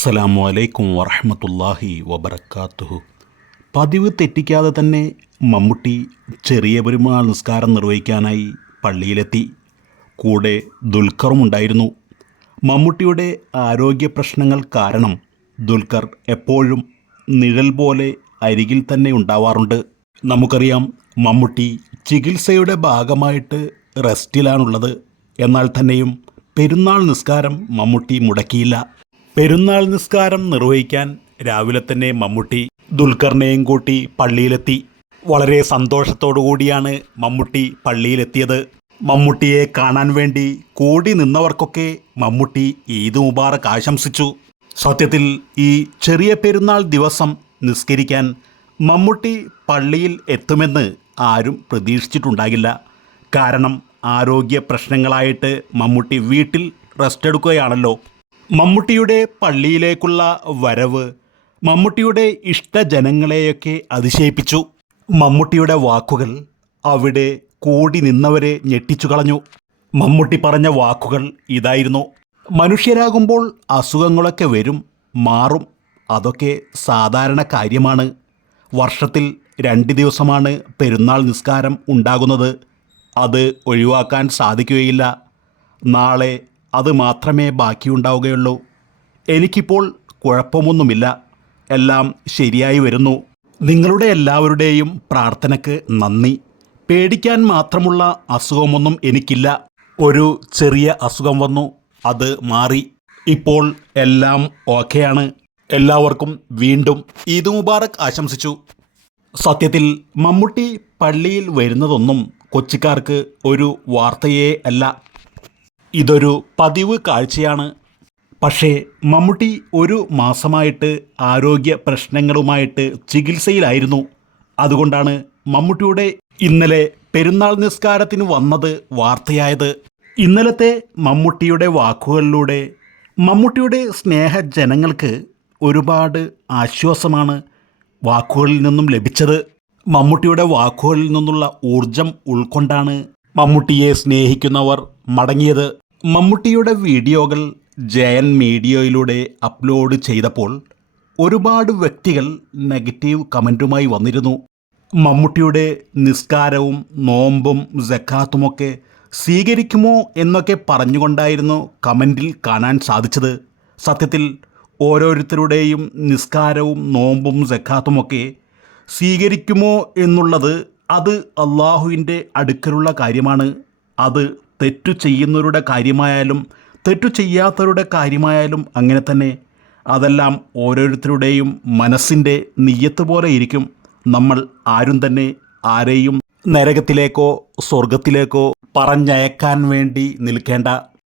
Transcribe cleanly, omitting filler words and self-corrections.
അസ്സലാമു അലൈക്കും വറഹ്മത്തുള്ളാഹി വബറകാതുഹു. പതിവ് തെറ്റിക്കാതെ തന്നെ മമ്മൂട്ടി ചെറിയ പെരുന്നാൾ നിസ്കാരം നിർവഹിക്കാനായി പള്ളിയിലെത്തി. കൂടെ ദുൽഖറും ഉണ്ടായിരുന്നു. മമ്മൂട്ടിയുടെ ആരോഗ്യ പ്രശ്നങ്ങൾ കാരണം ദുൽഖർ എപ്പോഴും നിഴൽ പോലെ അരികിൽ തന്നെ ഉണ്ടാവാറുണ്ട്. നമുക്കറിയാം, മമ്മൂട്ടി ചികിത്സയുടെ ഭാഗമായിട്ട് റെസ്റ്റിലാണുള്ളത്. എന്നാൽ തന്നെയും പെരുന്നാൾ നിസ്കാരം മമ്മൂട്ടി മുടക്കിയില്ല. പെരുന്നാൾ നിസ്കാരം നിർവഹിക്കാൻ രാവിലെ തന്നെ മമ്മൂട്ടി ദുൽഖറിനെയും കൂട്ടി പള്ളിയിലെത്തി. വളരെ സന്തോഷത്തോടു കൂടിയാണ് മമ്മൂട്ടി പള്ളിയിലെത്തിയത്. മമ്മൂട്ടിയെ കാണാൻ വേണ്ടി കൂടി നിന്നവർക്കൊക്കെ മമ്മൂട്ടി ഈദ് മുബാറക് ആശംസിച്ചു. സത്യത്തിൽ ഈ ചെറിയ പെരുന്നാൾ ദിവസം നിസ്കരിക്കാൻ മമ്മൂട്ടി പള്ളിയിൽ എത്തുമെന്ന് ആരും പ്രതീക്ഷിച്ചിട്ടുണ്ടാകില്ല. കാരണം ആരോഗ്യ പ്രശ്നങ്ങളായിട്ട് മമ്മൂട്ടി വീട്ടിൽ റെസ്റ്റ് എടുക്കുകയാണല്ലോ. മമ്മൂട്ടിയുടെ പള്ളിയിലേക്കുള്ള വരവ് മമ്മൂട്ടിയുടെ ഇഷ്ടജനങ്ങളെയൊക്കെ അതിശയിപ്പിച്ചു. മമ്മൂട്ടിയുടെ വാക്കുകൾ അവിടെ കൂടി നിന്നവരെ ഞെട്ടിച്ചു കളഞ്ഞു. മമ്മൂട്ടി പറഞ്ഞ വാക്കുകൾ ഇതായിരുന്നു: മനുഷ്യരാകുമ്പോൾ അസുഖങ്ങളൊക്കെ വരും, മാറും. അതൊക്കെ സാധാരണ കാര്യമാണ്. വർഷത്തിൽ 2 ദിവസമാണ് പെരുന്നാൾ നിസ്കാരം ഉണ്ടാകുന്നത്. അത് ഒഴിവാക്കാൻ സാധിക്കുകയില്ല. നാളെ അത് മാത്രമേ ബാക്കിയുണ്ടാവുകയുള്ളൂ. എനിക്കിപ്പോൾ കുഴപ്പമൊന്നുമില്ല. എല്ലാം ശരിയായി വരുന്നു. നിങ്ങളുടെ എല്ലാവരുടെയും പ്രാർത്ഥനയ്ക്ക് നന്ദി. പേടിക്കാൻ മാത്രമുള്ള അസുഖമൊന്നും എനിക്കില്ല. ഒരു ചെറിയ അസുഖം വന്നു, അത് മാറി. ഇപ്പോൾ എല്ലാം ഓക്കെയാണ്. എല്ലാവർക്കും വീണ്ടും ഈദ് മുബാറക് ആശംസിച്ചു. സത്യത്തിൽ മമ്മൂട്ടി പള്ളിയിൽ വരുന്നതൊന്നും കൊച്ചിക്കാർക്ക് ഒരു വാർത്തയേ അല്ല. ഇതൊരു പതിവ് കാഴ്ചയാണ്. പക്ഷേ മമ്മൂട്ടി ഒരു മാസമായിട്ട് ആരോഗ്യ പ്രശ്നങ്ങളുമായിട്ട് ചികിത്സയിലായിരുന്നു. അതുകൊണ്ടാണ് മമ്മൂട്ടിയുടെ ഇന്നലെ പെരുന്നാൾ നിസ്കാരത്തിന് വന്നത് വാർത്തയായത്. ഇന്നലത്തെ മമ്മൂട്ടിയുടെ വാക്കുകളിലൂടെ മമ്മൂട്ടിയുടെ സ്നേഹജനങ്ങൾക്ക് ഒരുപാട് ആശ്വാസമാണ് വാക്കുകളിൽ നിന്നും ലഭിച്ചത്. മമ്മൂട്ടിയുടെ വാക്കുകളിൽ നിന്നുള്ള ഊർജം ഉൾക്കൊണ്ടാണ് മമ്മൂട്ടിയെ സ്നേഹിക്കുന്നവർ മടങ്ങിയത്. മമ്മൂട്ടിയുടെ വീഡിയോകൾ ജയൻ മീഡിയയിലൂടെ അപ്ലോഡ് ചെയ്തപ്പോൾ ഒരുപാട് വ്യക്തികൾ നെഗറ്റീവ് കമൻറ്റുമായി വന്നിരുന്നു. മമ്മൂട്ടിയുടെ നിസ്കാരവും നോമ്പും സക്കാത്തുമൊക്കെ സ്വീകരിക്കുമോ എന്നൊക്കെ പറഞ്ഞുകൊണ്ടായിരുന്നു കമൻറ്റിൽ കാണാൻ സാധിച്ചത്. സത്യത്തിൽ ഓരോരുത്തരുടെയും നിസ്കാരവും നോമ്പും സക്കാത്തുമൊക്കെ സ്വീകരിക്കുമോ എന്നുള്ളത് അത് അള്ളാഹുവിൻ്റെ അടുക്കലുള്ള കാര്യമാണ്. അത് തെറ്റു ചെയ്യുന്നവരുടെ കാര്യമായാലും തെറ്റു ചെയ്യാത്തവരുടെ കാര്യമായാലും അങ്ങനെ തന്നെ. അതെല്ലാം ഓരോരുത്തരുടെയും മനസ്സിൻ്റെ നിയ്യത്ത് പോലെ ഇരിക്കും. നമ്മൾ ആരും തന്നെ ആരെയും നരകത്തിലേക്കോ സ്വർഗത്തിലേക്കോ പറഞ്ഞയക്കാൻ വേണ്ടി നിൽക്കേണ്ട.